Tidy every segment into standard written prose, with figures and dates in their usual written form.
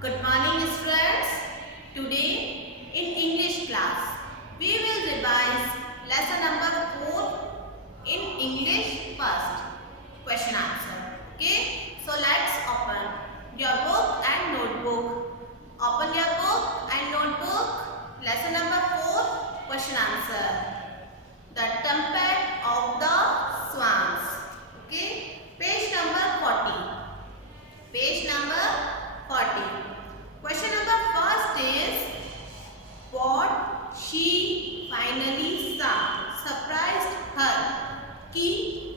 Good morning students. Today in English class we will revise lesson number 4 in English first question answer. Okay, so let's open your book and notebook. Open your book and notebook. Lesson number 4 question answer. The trumpet of the swans. Okay, page number 40. Page number 40. Question number first is what she finally saw surprised her. कि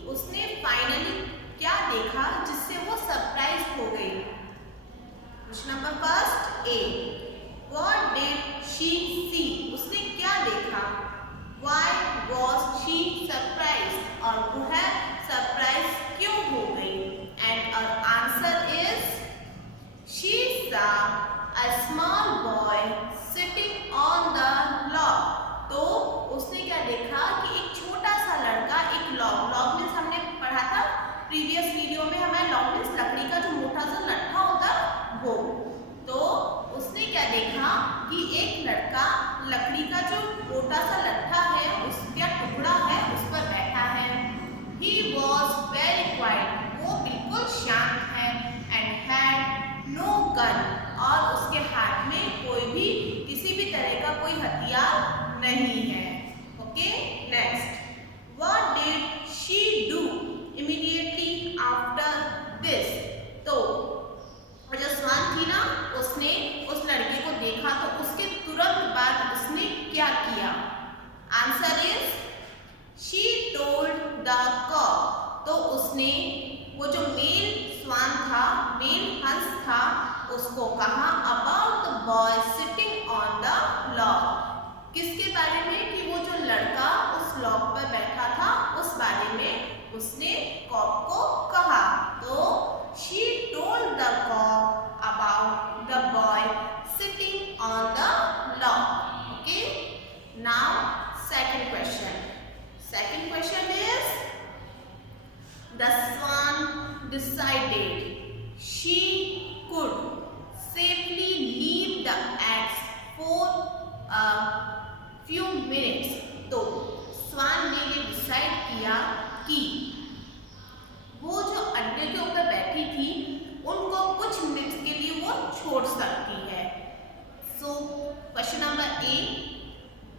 उसने finally क्या देखा जिससे वो surprised हो गई. Question number first A. What did she see? उसने क्या देखा? Why was she surprised? और वह surprised क्यों हो गई? And our answer is she saw a small boy sitting on the log. तो उसने क्या देखा कि एक छोटा सा लड़का एक लॉग मीन्स हमने पढ़ा था प्रीवियस वीडियो में, हमें लॉग मीन्स लकड़ी का जो मोटा सा लट्ठा होता वो. तो उसने क्या देखा कि एक लड़का लकड़ी का जो मोटा सा लट्ठा है उसका टुकड़ा है उस पर बैठा है. He was very quiet. वो बिल्कुल शांत है. And had no gun. और उसके हाथ में कोई भी किसी भी तरह का कोई हथियार नहीं है. Okay, next. What did she do immediately after this? तो जो स्वान थी ना उसने उस लड़के को देखा तो उसके तुरंत बाद उसने क्या किया? Answer is she told the cock. तो उसने वो जो मेल स्वान था, मेल हंस था, उसको कहा about the boy sitting on the log. किसके बारे में? कि वो जो लड़का उस लॉग पर बैठा था उस बारे में उसने कॉक को कहा. तो she told the cock about the boy sitting on the log. Okay. Now second question. Second question is the swan decided she could safely leave the eggs for a few minutes. तो स्वान ने ये decide किया कि वो जो अंडे के ऊपर बैठी थी उनको कुछ मिनट के लिए वो छोड़ सकती है. So question number A.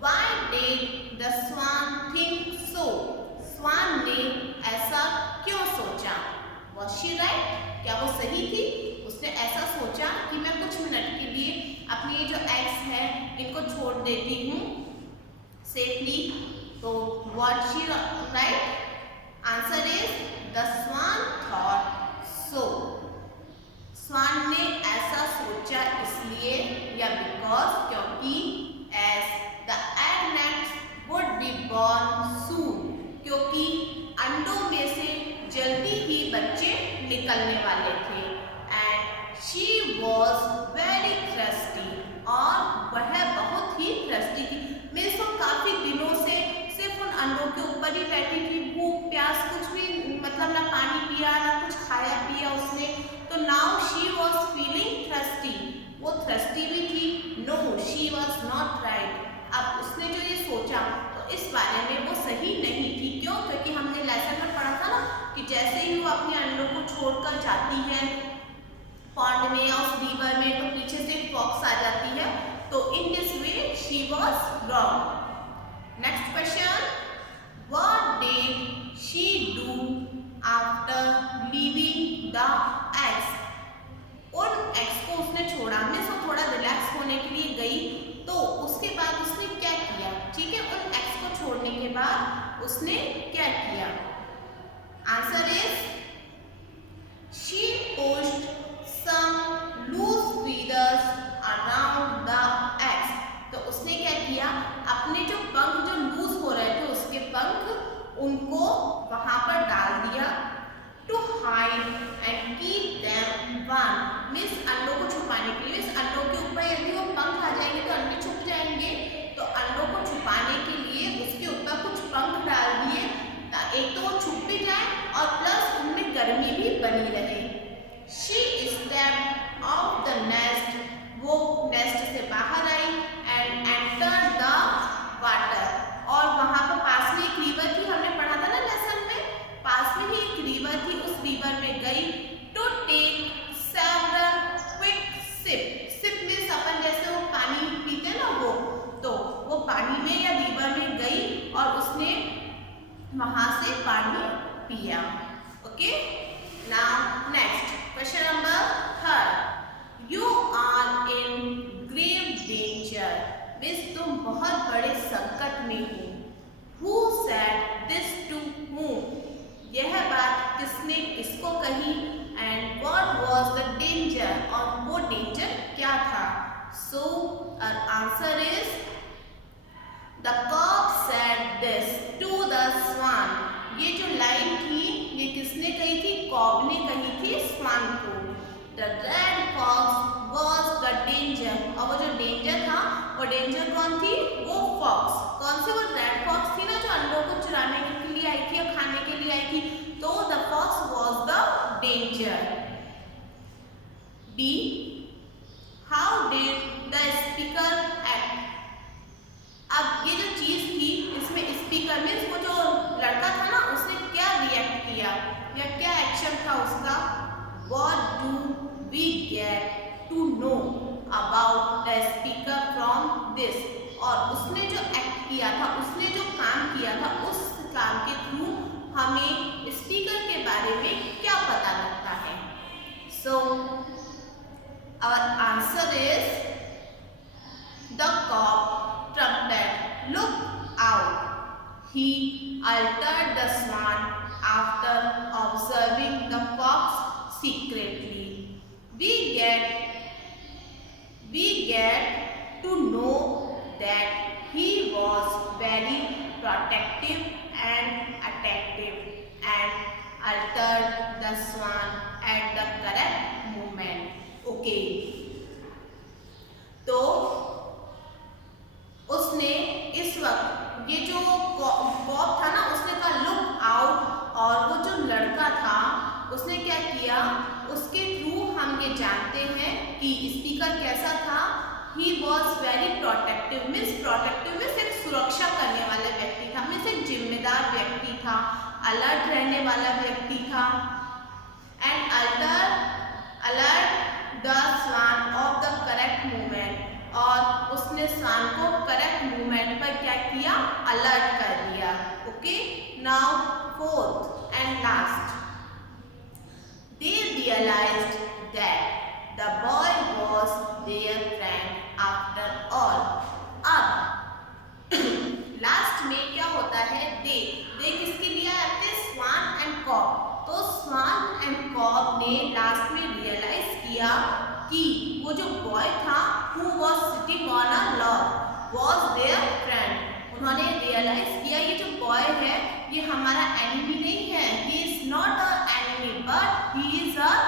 Why did the swan think so? स्वान ने ऐसा क्यों सोचा? Was she right? क्या वो सही थी? उसने ऐसा सोचा कि मैं कुछ मिनट के लिए अपने ये जो एग्स हैं इनको छोड़ देती हूँ सेफली. तो was she right? Answer is the swan thought so. स्वान ने ऐसा सोचा इसलिए या because क्योंकि as the egg nets would be born soon. क्योंकि अंडों में से जल्दी ही बच्चे निकलने वाले थे. And she was very thirsty. और वह बहुत ही thirsty थी. मीन्स वो काफी दिनों से सिर्फ उन अंडों के ऊपर ही बैठी थी. भूख प्यास कुछ भी मतलब ना पानी पिया ना कुछ खाया पिया उसने. तो now she was feeling thirsty. वो thirsty भी थी. No, she was not right. अब उसने जो ये सोचा तो इस बारे में वो सही नहीं थी. क्यों? क्योंकि हमने लेसन में पढ़ा था ना कि जैसे ही वो अपने अंडों को छोड़कर जाती है पॉन्ड में या उस रिवर में तो पीछे से फॉक्स आ जाती है. तो in this way she was wrong. Next question. What did she do after leaving the eggs? उन एग्स को उसने छोड़ा. हमने सो थोड़ा रिलैक्स होने के लिए गई तो उसके बाद उसने क्या किया? ठीक है, उन एग्स को छोड़ने के बाद उसने क्या किया? Answer is she pushed some loose feathers around the eggs. तो उसने क्या किया? अपने जो पंख जो लूज हो रहे थे उसके पंख उनको वहां पर डाल दिया. to hide and keep them warm. Means अंडों को छुपाने के लिए. मीन्स अंडों के ऊपर यदि वो पंख आ जाएंगे तो अंडे छुप जाएंगे. तो अंडों को छुपाने के लिए उसके ऊपर कुछ पंख डाल दिए. एक तो वो छुप भी जाए और प्लस उनमें गर्मी भी बनी रहे. She stepped out the nest से पानी पिया। Okay, now next question number 3, you are in grave danger, means तुम बहुत बड़े संकट में हो। Who said this to whom, यह बात किसने किसको कही। And what was the danger, और वो डेंजर क्या था। So our answer is the cock said this to the swan, ये जो लाइन थी ये किसने कही थी, कॉक ने कही थी स्वान को। The red fox was the danger, और वो जो डेंजर था वो डेंजर कौन थी, वो फॉक्स। कौन सी, वो रेड फॉक्स थी ना जो अंडों को चुराने के लिए आई थी या खाने के लिए आई थी। तो the fox was the danger. B, how did the speaker act, अब ये जो चीज थी इसमें स्पीकर मीन्स वो जो लड़का था ना उसने क्या रिएक्ट किया या क्या एक्शन था उसका। What do we get to know about the speaker from this, और उसने जो एक्ट किया था, उसने जो काम किया था, उस काम के थ्रू हमें स्पीकर के बारे में क्या पता लगता है। So our answer is the cock trumpet, look out. He altered the swan after observing the fox secretly. We get to know that he was very protective and attractive and altered the swan at the correct moment. Okay. तो उसने इस वक्त ये जो Kock था ना उसने कहा लुक आउट, और वो जो लड़का था उसने क्या किया, उसके थ्रू हम ये जानते हैं कि स्पीकर कैसा था। He was very protective, means protective means एक सुरक्षा करने वाला व्यक्ति था, मीन्स एक जिम्मेदार व्यक्ति था, अलर्ट रहने वाला व्यक्ति था। And alert the swan of the correct movement, और उसने स्वान को करेक्ट मूवमेंट पर क्या किया, अलर्ट कर दिया। Okay, now fourth and last, they realised that the boy was their friend after all. अब लास्ट में क्या होता है, दे किसके लिए आते हैं, स्वान एंड कॉक। तो स्वान एंड कॉक ने लास्ट में रियलाइज किया कि वो जो बॉय था who was sitting on a log was their friend, उन्होंने रियलाइज किया ये जो बॉय है ये हमारा एनिमी नहीं है, he is not our enemy but he is our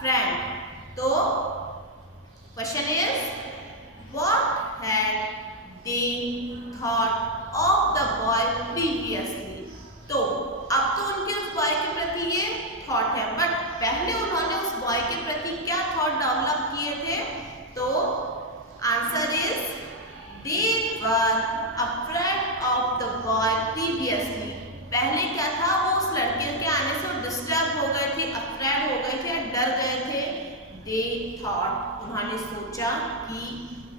friend। तो question is what had they thought of the boy previously। तो अब तो उनके उस बॉय के प्रति ये थॉट है, बट पहले उन्होंने उस बॉय के प्रति क्या थॉट डेवलप किए थे। तो answer is they were afraid of the boy previously. पहले क्या था, वो उस लड़के के आने से डिस्टर्ब हो गए थे, अफ्रेड हो गए थे, डर गए थे। दे थॉट, उन्होंने सोचा कि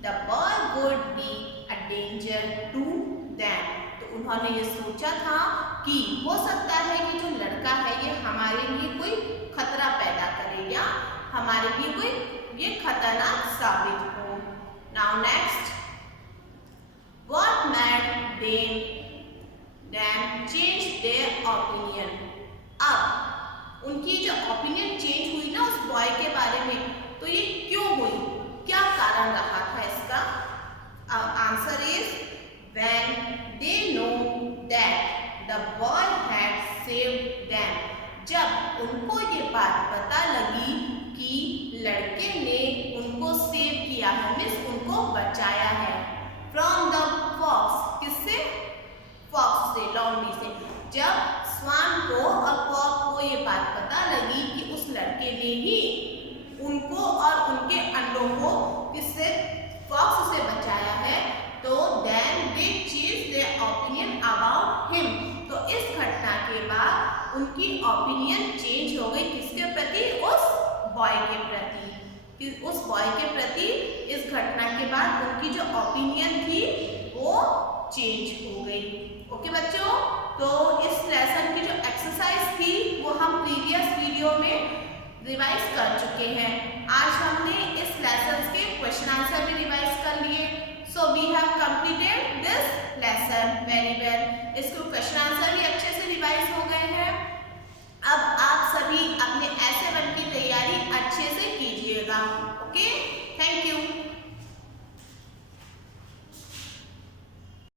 the boy would be a danger to them. तो उन्होंने ये सोचा था कि हो सकता है कि जो लड़का है ये हमारे लिए कोई खतरा पैदा करे या हमारे लिए कोई ये खतरनाक साबित हो। Now next, what made them change their opinion. अब उनकी जो ओपिनियन चेंज हुई ना उस बॉय के बारे में, तो ये क्यों हुई, क्या कारण रहा था इसका। Answer is when they know that the boy had saved them. जब उनको ये बात पता लगी कि लड़के ने उनको सेव किया है, मीन्स उनको बचाया है, फ्रॉम द फॉक्स, किससे, फॉक्स से, लॉन्डी से। जब स्वान को और कॉक को ये बात पता लगी कि उस लड़के ने ही उनको और उनके अंडों को किससे, फॉक्स से बचाया है, तो then they change their opinion about him. तो इस घटना के बाद उनकी ओपिनियन चेंज हो गई, किसके प्रति, उस बॉय के प्रति। कि उस बॉय के प्रति इस घटना के बाद उनकी जो ओपिनियन थी वो चेंज हो गई। ओके बच्चों, तो इस लेसन की रिवाइज कर चुके हैं। आज हमने इस लेसन के क्वेश्चन आंसर भी रिवाइज कर लिए। So we have completed this lesson very well. इसको क्वेश्चन आंसर भी अच्छे से रिवाइज हो गए हैं। अब आप सभी अपने ऐसे वन की तैयारी अच्छे से कीजिएगा। Okay, thank you.